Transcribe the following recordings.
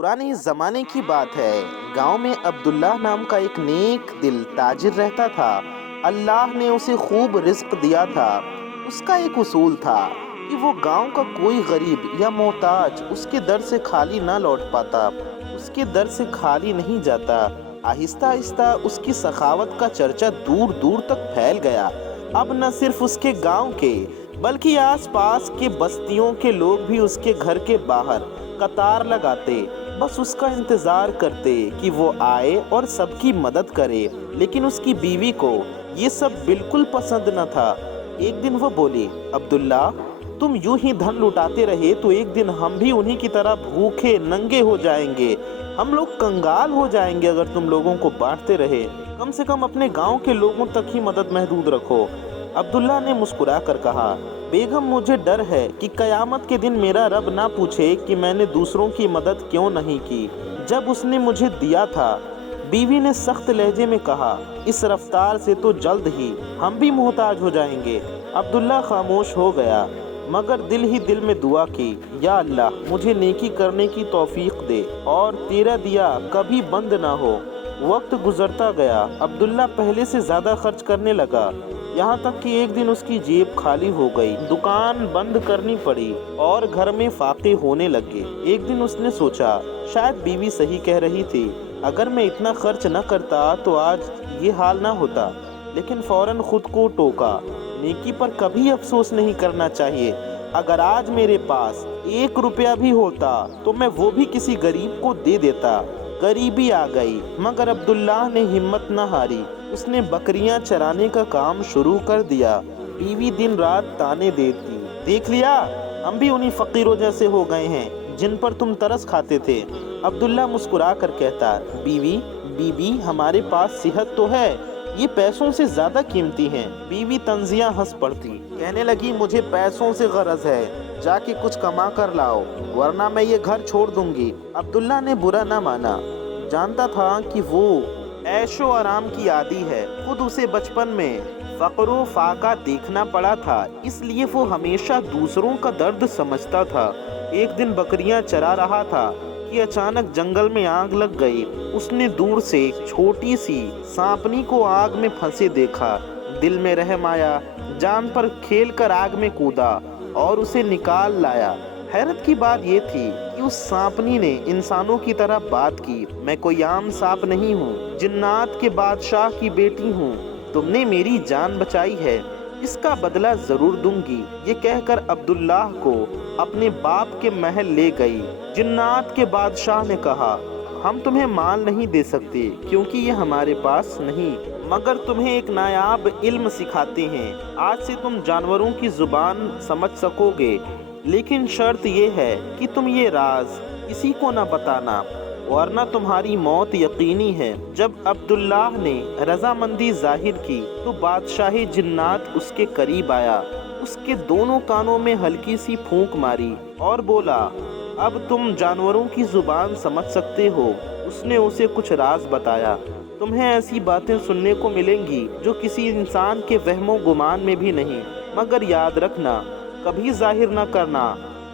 पुराने ज़माने की बात है। गांव में अब्दुल्लाह नाम का एक नेक दिल ताजिर रहता था। अल्लाह ने उसे खूब रिज्क दिया था। उसका एक उसूल था कि वो गांव का कोई गरीब या मोहताज उसके दर से खाली ना लौट पाता, उसके दर से खाली नहीं जाता। आहिस्ता आहिस्ता उसकी सखावत का चर्चा दूर दूर तक फैल गया। अब न सिर्फ उसके गांव के बल्कि आसपास के बस्तियों के लोग भी उसके घर के बाहर कतार लगाते, बस उसका इंतजार करते कि वो आए और सबकी मदद करे। लेकिन उसकी बीवी को ये सब बिल्कुल पसंद न था। एक दिन वो बोली, अब्दुल्ला, तुम यूं ही धन लुटाते रहे तो एक दिन हम भी उन्हीं की तरह भूखे नंगे हो जाएंगे। हम लोग कंगाल हो जाएंगे अगर तुम लोगों को बांटते रहे। कम से कम अपने गांव के लोगों तक ही मदद महदूद रखो। अब्दुल्ला ने मुस्कुरा कर कहा, बेगम, मुझे डर है कि कयामत के दिन मेरा रब ना पूछे कि मैंने दूसरों की मदद क्यों नहीं की जब उसने मुझे दिया था। बीवी ने सख्त लहजे में कहा, इस रफ्तार से तो जल्द ही हम भी मोहताज हो जाएंगे। अब्दुल्ला खामोश हो गया, मगर दिल ही दिल में दुआ की, या अल्लाह, मुझे नेकी करने की तौफीक दे और तेरा दिया कभी बंद ना हो। वक्त गुजरता गया। अब्दुल्ला पहले से ज्यादा खर्च करने लगा, यहाँ तक कि एक दिन उसकी जेब खाली हो गई, दुकान बंद करनी पड़ी और घर में फाके होने लगे। एक दिन उसने सोचा, शायद बीवी सही कह रही थी, अगर मैं इतना खर्च न करता तो आज ये हाल ना होता। लेकिन फौरन खुद को टोका, नेकी पर कभी अफसोस नहीं करना चाहिए। अगर आज मेरे पास 1 रुपया भी होता तो मैं वो भी किसी गरीब को दे देता। गरीबी आ गई, मगर अब्दुल्लाह ने हिम्मत न हारी। उसने बकरियां चराने का काम शुरू कर दिया। बीवी दिन रात ताने देती, देख लिया, हम भी उन्हीं फकीरों जैसे हो गए हैं जिन पर तुम तरस खाते थे। अब्दुल्ला मुस्कुरा कर कहता, बीवी बीबी, हमारे पास सेहत तो है, ये पैसों से ज्यादा कीमती हैं। बीवी तंजियां हंस पड़ती, कहने लगी, मुझे पैसों से गरज है, जाके कुछ कमा कर लाओ, वरना मैं ये घर छोड़ दूंगी। अब्दुल्ला ने बुरा ना माना, जानता था कि वो ऐशो आराम की आदी है। खुद उसे बचपन में फकरो फाका देखना पड़ा था, इसलिए वो हमेशा दूसरों का दर्द समझता था। एक दिन बकरियां चरा रहा था कि अचानक जंगल में आग लग गई। उसने दूर से एक छोटी सी सांपनी को आग में फंसे देखा। दिल में रहम आया, जान पर खेल कर आग में कूदा और उसे निकाल लाया। हैरत की बात ये थी कि उस सांपनी ने इंसानों की तरह बात की, मैं कोई आम सांप नहीं हूँ, जिन्नात के बादशाह की बेटी हूँ। तुमने मेरी जान बचाई है, इसका बदला जरूर दूंगी। ये कहकर अब्दुल्लाह को अपने बाप के महल ले गई। जिन्नात के बादशाह ने कहा, हम तुम्हें माल नहीं दे सकते क्योंकि ये हमारे पास नहीं, मगर तुम्हें एक नायाब इल्म सिखाते हैं। आज से तुम जानवरों की जुबान समझ सकोगे, लेकिन शर्त ये है कि तुम ये राज किसी को न बताना, वरना तुम्हारी मौत यकीनी है। जब अब्दुल्लाह ने रजामंदी जाहिर की तो बादशाही जिन्नात उसके करीब आया, उसके दोनों कानों में हल्की सी फूंक मारी और बोला, अब तुम जानवरों की जुबान समझ सकते हो। उसने उसे कुछ राज बताया। तुम्हें ऐसी बातें सुनने को मिलेंगी जो किसी इंसान के वहमो गुमान में भी नहीं, मगर याद रखना, कभी जाहिर न करना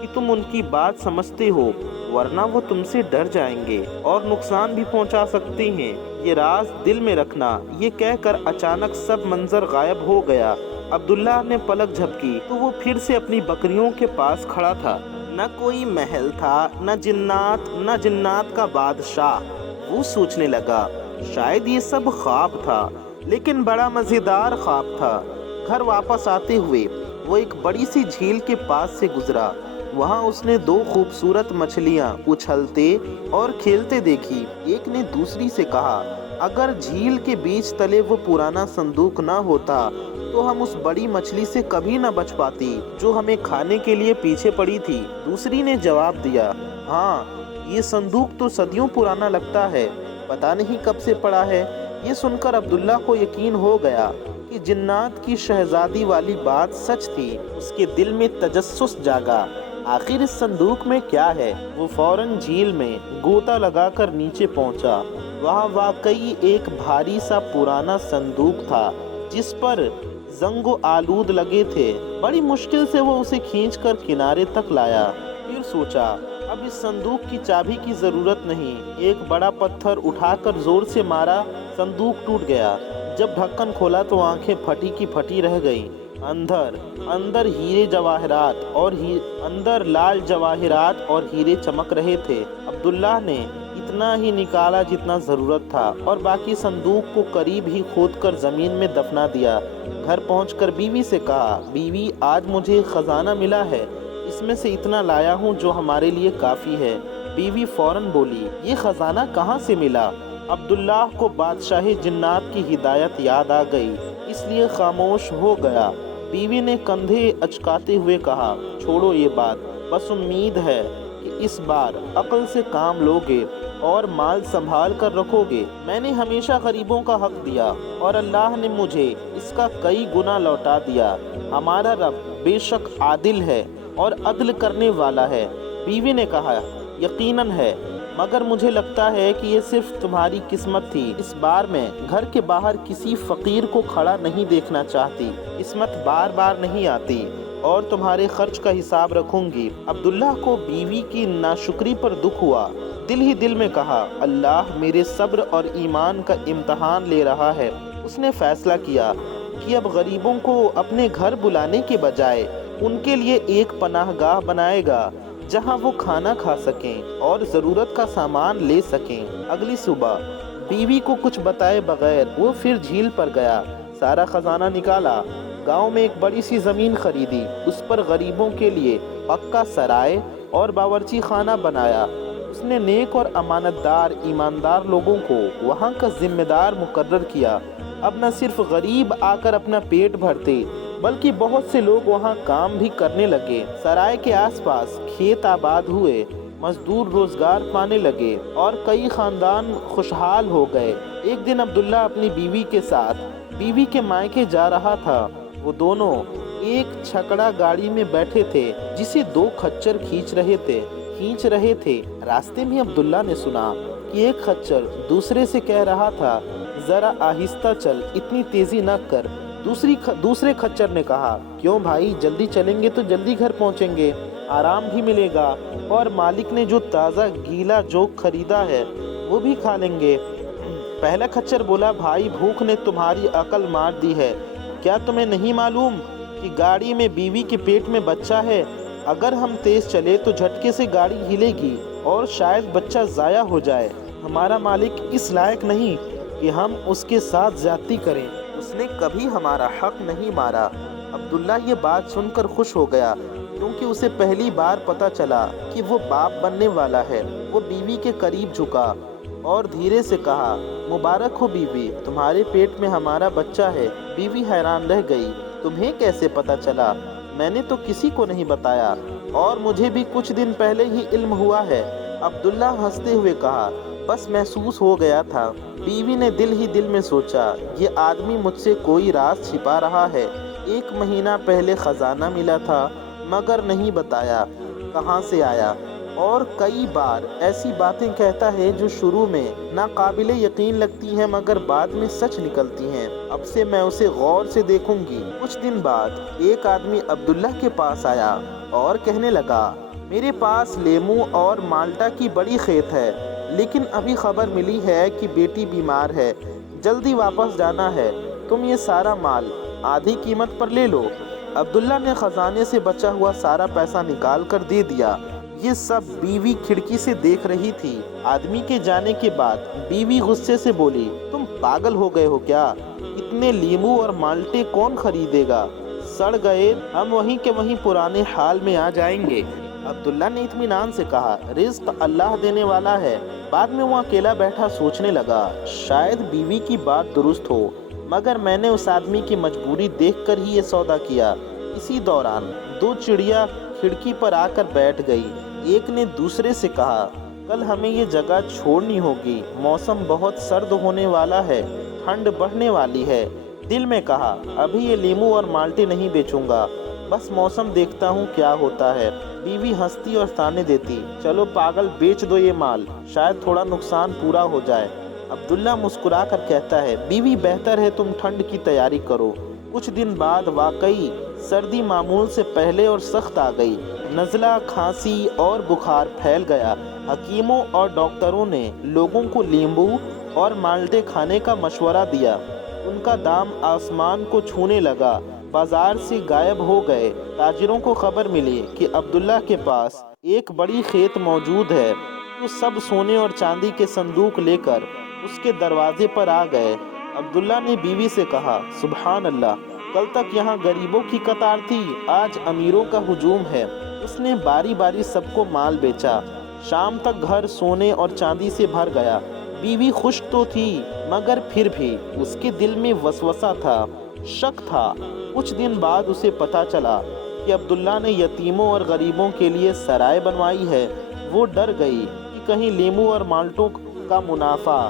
कि तुम उनकी बात समझते हो, वरना वो तुमसे डर जाएंगे और नुकसान भी पहुंचा सकते हैं। ये राज दिल में रखना। ये कहकर अचानक सब मंजर गायब हो गया। अब्दुल्ला ने पलक झपकी तो वो फिर से अपनी बकरियों के पास खड़ा था। न कोई महल था, न जिन्नात का बादशाह। वो सोचने लगा, शायद ये सब ख्वाब था, लेकिन बड़ा मजेदार ख्वाब था। घर वापस आते हुए वो एक बड़ी सी झील के पास से गुजरा। वहाँ उसने 2 खूबसूरत मछलियाँ उछलते और खेलते देखी। एक ने दूसरी से कहा, अगर झील के बीच तले वो पुराना संदूक ना होता तो हम उस बड़ी मछली से कभी न बच पाती जो हमें खाने के लिए पीछे पड़ी थी। दूसरी ने जवाब दिया, हाँ, ये संदूक तो सदियों पुराना लगता है, पता नहीं कब से पड़ा है। ये सुनकर अब्दुल्ला को यकीन हो गया कि जिन्नात की शहजादी वाली बात सच थी। उसके दिल में तजस्सुस जागा, आखिर इस संदूक में क्या है। वो फौरन झील में गोता लगाकर नीचे पहुंचा। वहाँ वाकई एक भारी सा पुराना संदूक था जिस पर जंगो आलूद लगे थे। बड़ी मुश्किल से वो उसे खींचकर किनारे तक लाया। फिर सोचा, अब इस संदूक की चाबी की जरूरत नहीं। एक बड़ा पत्थर उठाकर जोर से मारा, संदूक टूट गया। जब ढक्कन खोला तो आंखें फटी की फटी रह गईं। अंदर अंदर हीरे जवाहरात और अंदर लाल जवाहरात और हीरे चमक रहे थे। अब्दुल्लाह ने इतना ही निकाला जितना ज़रूरत था और बाकी संदूक को करीब ही खोदकर ज़मीन में दफना दिया। घर पहुंचकर बीवी से कहा, बीवी आज मुझे खजाना मिला है, इसमें से इतना लाया हूँ जो हमारे लिए काफ़ी है। बीवी फौरन बोली, ये खजाना कहाँ से मिला? अब्दुल्लाह को बादशाह जिन्नात की हिदायत याद आ गई, इसलिए खामोश हो गया। बीवी ने कंधे अचकाते हुए कहा, छोड़ो ये बात, बस उम्मीद है कि इस बार अक्ल से काम लोगे और माल संभाल कर रखोगे। मैंने हमेशा गरीबों का हक दिया और अल्लाह ने मुझे इसका कई गुना लौटा दिया। हमारा रब बेशक आदिल है और अदल करने वाला है। बीवी ने कहा, यकीनन है, मगर मुझे लगता है कि ये सिर्फ तुम्हारी किस्मत थी। इस बार मैं घर के बाहर किसी फकीर को खड़ा नहीं देखना चाहती। किस्मत बार बार नहीं आती और तुम्हारे खर्च का हिसाब रखूंगी। अब्दुल्लाह को बीवी की नाशुक्री पर दुख हुआ। दिल ही दिल में कहा, अल्लाह मेरे सब्र और ईमान का इम्तहान ले रहा है। उसने फैसला किया कि अब गरीबों को अपने घर बुलाने के बजाय उनके लिए एक पनाहगाह बनाएगा जहां वो खाना खा सकें और ज़रूरत का सामान ले सकें। अगली सुबह बीवी को कुछ बताए बगैर वो फिर झील पर गया। सारा खजाना निकाला, गांव में एक बड़ी सी ज़मीन खरीदी, उस पर गरीबों के लिए पक्का सराय और बावर्ची खाना बनाया। उसने नेक और अमानतदार ईमानदार लोगों को वहाँ का जिम्मेदार मुकर्रर किया। अब न सिर्फ गरीब आकर अपना पेट भरते बल्कि बहुत से लोग वहाँ काम भी करने लगे। सराय के आसपास खेत आबाद हुए, मजदूर रोजगार पाने लगे और कई खानदान खुशहाल हो गए। एक दिन अब्दुल्ला अपनी बीवी के साथ बीवी के मायके जा रहा था। वो दोनों एक छकड़ा गाड़ी में बैठे थे जिसे दो खच्चर खींच रहे थे। रास्ते में अब्दुल्ला ने सुना कि एक खच्चर दूसरे से कह रहा था, जरा आहिस्ता चल, इतनी तेजी न कर। दूसरे खच्चर ने कहा, क्यों भाई, जल्दी चलेंगे तो जल्दी घर पहुंचेंगे, आराम भी मिलेगा और मालिक ने जो ताज़ा गीला जोक खरीदा है वो भी खा लेंगे। पहला खच्चर बोला, भाई भूख ने तुम्हारी अकल मार दी है। क्या तुम्हें नहीं मालूम कि गाड़ी में बीवी के पेट में बच्चा है? अगर हम तेज चले तो झटके से गाड़ी हिलेगी और शायद बच्चा ज़ाया हो जाए। हमारा मालिक इस लायक नहीं कि हम उसके साथ ज्यादती करें। उसने कभी हमारा हक नहीं मारा। अब्दुल्ला ये बात सुनकर खुश हो गया क्योंकि उसे पहली बार पता चला कि वो बाप बनने वाला है। वो बीवी के करीब झुका और धीरे से कहा, मुबारक हो बीवी, तुम्हारे पेट में हमारा बच्चा है। बीवी हैरान रह गई, तुम्हें कैसे पता चला? मैंने तो किसी को नहीं बताया और मुझे भी कुछ दिन पहले ही इल्म हुआ है। अब्दुल्ला हंसते हुए कहा, बस महसूस हो गया था। बीवी ने दिल ही दिल में सोचा, ये आदमी मुझसे कोई राज छिपा रहा है। 1 महीना पहले खजाना मिला था मगर नहीं बताया कहाँ से आया, और कई बार ऐसी बातें कहता है जो शुरू में नाकाबिले यकीन लगती हैं मगर बाद में सच निकलती हैं। अब से मैं उसे गौर से देखूंगी। कुछ दिन बाद एक आदमी अब्दुल्ला के पास आया और कहने लगा, मेरे पास लेमू और माल्टा की बड़ी खेत है, लेकिन अभी खबर मिली है कि बेटी बीमार है, जल्दी वापस जाना है। तुम ये सारा माल आधी कीमत पर ले लो। अब्दुल्ला ने खजाने से बचा हुआ सारा पैसा निकाल कर दे दिया। ये सब बीवी खिड़की से देख रही थी। आदमी के जाने के बाद बीवी गुस्से से बोली, तुम पागल हो गए हो क्या? इतने लीमू और माल्टे कौन खरीदेगा? सड़ गए, हम वहीं के वहीं पुराने हाल में आ जाएंगे। अब्दुल्ला ने इत्मीनान से कहा, रिज़्क़ अल्लाह देने वाला है। बाद में वो अकेला बैठा सोचने लगा, शायद बीवी की बात दुरुस्त हो, मगर मैंने उस आदमी की मजबूरी देखकर ही ये सौदा किया। इसी दौरान 2 चिड़िया खिड़की पर आकर बैठ गई। एक ने दूसरे से कहा, कल हमें ये जगह छोड़नी होगी, मौसम बहुत सर्द होने वाला है, ठंड बढ़ने वाली है। दिल में कहा, अभी ये लीमू और माल्टे नहीं बेचूंगा, बस मौसम देखता हूँ क्या होता है। बीवी हंसती और ताने देती, चलो पागल, बेच दो ये माल, शायद थोड़ा नुकसान पूरा हो जाए। अब्दुल्ला मुस्कुरा कर कहता है, बीवी बेहतर है तुम ठंड की तैयारी करो, کچھ دن بعد واقعی سردی معمول سے پہلے اور سخت آ گئی۔ نزلہ، کھانسی اور بخار پھیل گیا۔ حکیموں اور ڈاکٹروں نے لوگوں کو لیمبو اور مالٹے کھانے کا مشورہ دیا۔ ان کا دام آسمان کو چھونے لگا، بازار سے غائب ہو گئے۔ تاجروں کو خبر ملی کہ عبداللہ کے پاس ایک بڑی کھیت موجود ہے، تو سب سونے اور چاندی کے صندوق لے کر اس کے دروازے پر آ گئے۔ عبداللہ نے بیوی سے کہا، سبحان اللہ، کل تک یہاں غریبوں کی قطار تھی، آج امیروں کا ہجوم ہے۔ اس نے باری باری سب کو مال بیچا۔ شام تک گھر سونے اور چاندی سے بھر گیا۔ بیوی خوش تو تھی، مگر پھر بھی اس کے دل میں وسوسہ تھا، شک تھا۔ کچھ دن بعد اسے پتہ چلا کہ عبداللہ نے یتیموں اور غریبوں کے لیے سرائے بنوائی ہے۔ وہ ڈر گئی کہ کہیں لیمو اور مالٹوں کا منافع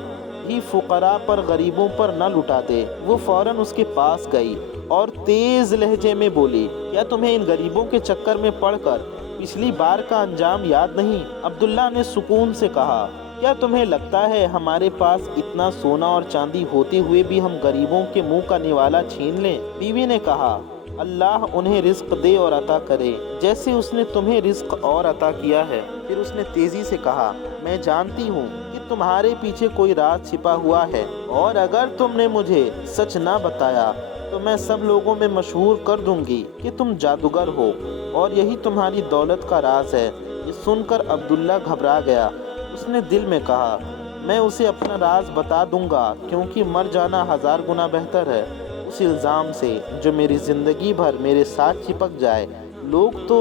بھی فقراء پر غریبوں پر نہ لٹا دے۔ وہ فوراً اس کے پاس گئی اور تیز لہجے میں بولی، کیا تمہیں ان غریبوں کے چکر میں پڑ کر پچھلی بار کا انجام یاد نہیں؟ عبداللہ نے سکون سے کہا، کیا تمہیں لگتا ہے ہمارے پاس اتنا سونا اور چاندی ہوتے ہوئے بھی ہم غریبوں کے منہ کا نوالا چھین لیں؟ بیوی نے کہا، اللہ انہیں رزق دے اور عطا کرے جیسے اس نے تمہیں رزق اور عطا کیا ہے۔ پھر اس نے تیزی سے کہا، میں جانتی ہوں کہ تمہارے پیچھے کوئی راز چھپا ہوا ہے، اور اگر تم نے مجھے سچ نہ بتایا تو میں سب لوگوں میں مشہور کر دوں گی کہ تم جادوگر ہو، اور یہی تمہاری دولت کا راز ہے۔ یہ سن کر عبداللہ گھبرا گیا۔ اس نے دل میں کہا، میں اسے اپنا راز بتا دوں گا، کیونکہ مر جانا 1000 گنا بہتر ہے اس الزام سے جو میری زندگی بھر میرے ساتھ چپک جائے۔ لوگ تو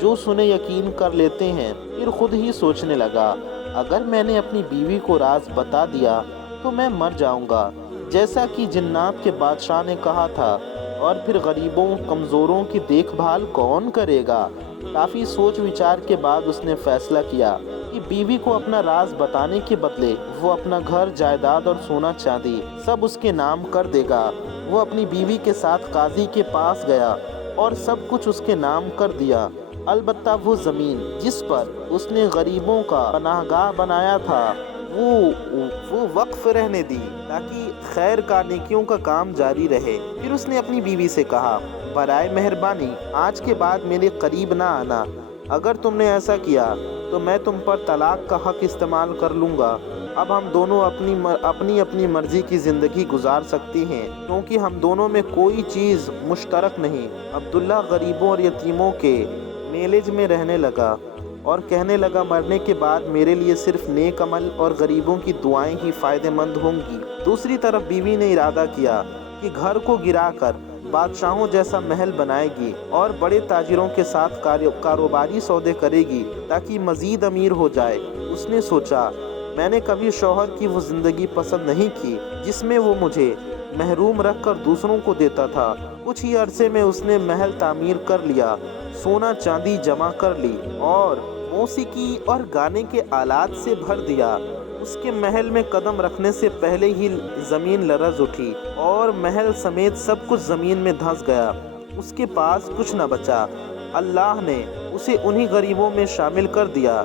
جو سنے یقین کر لیتے ہیں۔ پھر خود ہی سوچنے لگا، اگر میں نے اپنی بیوی کو راز بتا دیا تو میں مر جاؤں گا، جیسا کہ جنات کے بادشاہ نے کہا تھا، اور پھر غریبوں کمزوروں کی دیکھ بھال کون کرے گا؟ کافی سوچ وچار کے بعد اس نے فیصلہ کیا کہ بیوی کو اپنا راز بتانے کے بدلے وہ اپنا گھر، جائیداد اور سونا چاندی سب اس کے نام کر دے گا۔ وہ اپنی بیوی کے ساتھ قاضی کے پاس گیا اور سب کچھ اس کے نام کر دیا، البتہ وہ زمین جس پر اس نے غریبوں کا پناہ گاہ بنایا تھا وہ وقف رہنے دی، تاکہ خیر کا، نیکیوں کا کام جاری رہے۔ پھر اس نے اپنی بیوی سے کہا، برائے مہربانی آج کے بعد میرے قریب نہ آنا۔ اگر تم نے ایسا کیا تو میں تم پر طلاق کا حق استعمال کر لوں گا۔ اب ہم دونوں اپنی مرضی کی زندگی گزار سکتے ہیں، کیونکہ ہم دونوں میں کوئی چیز مشترک نہیں۔ عبداللہ غریبوں اور یتیموں کے میلج میں رہنے لگا اور کہنے لگا، مرنے کے بعد میرے لیے صرف نیک عمل اور غریبوں کی دعائیں ہی فائدہ مند ہوں گی۔ دوسری طرف بیوی نے ارادہ کیا کہ گھر کو گرا کر بادشاہوں جیسا محل بنائے گی اور بڑے تاجروں کے ساتھ کاروباری سودے کرے گی تاکہ مزید امیر ہو جائے۔ اس نے سوچا، میں نے کبھی شوہر کی وہ زندگی پسند نہیں کی جس میں وہ مجھے محروم رکھ کر دوسروں کو دیتا تھا۔ کچھ ہی عرصے میں اس نے محل تعمیر کر لیا، سونا چاندی جمع کر لی اور موسیقی اور گانے کے آلات سے بھر دیا۔ اس کے محل میں قدم رکھنے سے پہلے ہی زمین لرز اٹھی اور محل سمیت سب کچھ زمین میں دھنس گیا۔ اس کے پاس کچھ نہ بچا۔ اللہ نے اسے انہی غریبوں میں شامل کر دیا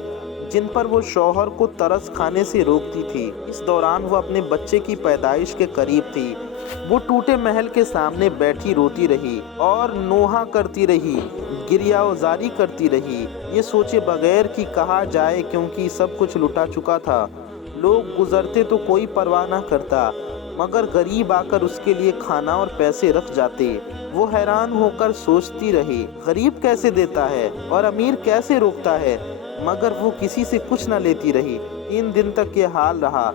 جن پر وہ شوہر کو ترس کھانے سے روکتی تھی۔ اس دوران وہ اپنے بچے کی پیدائش کے قریب تھی۔ وہ ٹوٹے محل کے سامنے بیٹھی روتی رہی اور نوحہ کرتی رہی، گریہ وزاری کرتی رہی، یہ سوچے بغیر کہ کہا جائے، کیونکہ سب کچھ لٹا چکا تھا۔ لوگ گزرتے تو کوئی پرواہ نہ کرتا، مگر غریب آ کر اس کے لیے کھانا اور پیسے رکھ جاتے۔ وہ حیران ہو کر سوچتی رہی، غریب کیسے دیتا ہے اور امیر کیسے روکتا ہے، مگر وہ کسی سے کچھ نہ لیتی رہی۔ 3 دن تک یہ حال رہا،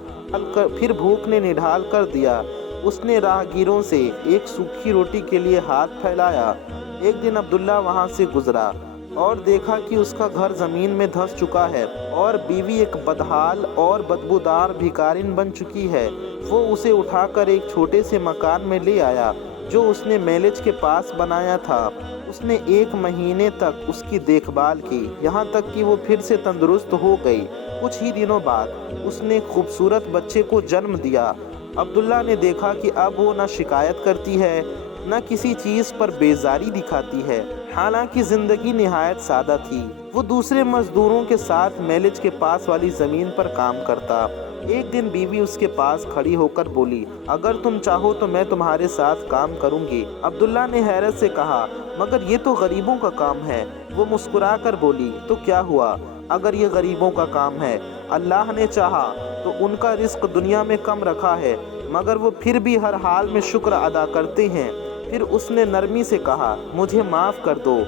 پھر بھوک نے نڈھال کر دیا۔ اس نے راہگیروں سے ایک سوکھی روٹی کے لیے ہاتھ پھیلایا۔ ایک دن عبداللہ وہاں سے گزرا اور دیکھا کہ اس کا گھر زمین میں دھنس چکا ہے اور بیوی ایک بدحال اور بدبودار بھکارن بن چکی ہے۔ وہ اسے اٹھا کر ایک چھوٹے سے مکان میں لے آیا جو اس نے میلج کے پاس بنایا تھا۔ اس نے 1 مہینے تک اس کی دیکھ بھال کی، یہاں تک کہ وہ پھر سے تندرست ہو گئی۔ کچھ ہی دنوں بعد اس نے ایک خوبصورت بچے کو جنم دیا۔ عبداللہ نے دیکھا کہ اب وہ نہ شکایت کرتی ہے، نہ کسی چیز پر بیزاری دکھاتی ہے۔ حالانکہ زندگی نہایت سادہ تھی، وہ وہ دوسرے مزدوروں کے ساتھ میلج کے پاس والی زمین پر کام کرتا۔ ایک دن بیوی اس کے پاس کھڑی ہو کر بولی، اگر تم چاہو تو میں تمہارے ساتھ کام کروں گی۔ عبداللہ نے حیرت سے کہا، مگر یہ تو غریبوں کا کام ہے۔ وہ مسکرا کر بولی، تو کیا ہوا؟ اگر یہ غریبوں کا کام ہے، اللہ نے چاہا تو ان کا رزق دنیا میں کم رکھا ہے، مگر وہ پھر بھی ہر حال میں شکر ادا کرتے ہیں۔ پھر اس نے نرمی سے کہا، مجھے معاف کر دو،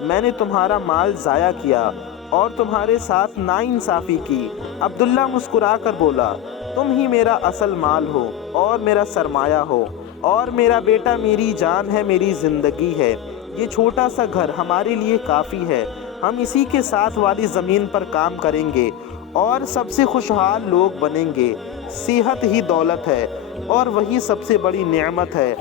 میں نے تمہارا مال ضائع کیا اور تمہارے ساتھ ناانصافی کی۔ عبداللہ مسکرا کر بولا، تم ہی میرا اصل مال ہو اور میرا سرمایہ ہو، اور میرا بیٹا میری جان ہے، میری زندگی ہے۔ یہ چھوٹا سا گھر ہمارے لیے کافی ہے۔ ہم اسی کے ساتھ والی زمین پر کام کریں گے اور سب سے خوشحال لوگ بنیں گے۔ صحت ہی دولت ہے اور وہی سب سے بڑی نعمت ہے۔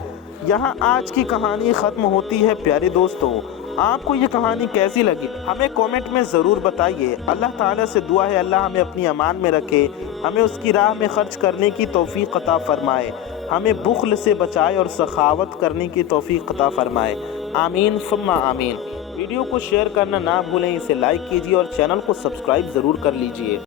یہاں آج کی کہانی ختم ہوتی ہے۔ پیارے دوستوں، آپ کو یہ کہانی کیسی لگی ہمیں کومنٹ میں ضرور بتائیے۔ اللہ تعالیٰ سے دعا ہے اللہ ہمیں اپنی امان میں رکھے، ہمیں اس کی راہ میں خرچ کرنے کی توفیق عطا فرمائے، ہمیں بخل سے بچائے اور سخاوت کرنے کی توفیق عطا فرمائے۔ آمین ثم آمین۔ ویڈیو کو شیئر کرنا نہ بھولیں، اسے لائک کیجیے اور چینل کو سبسکرائب ضرور کر لیجیے۔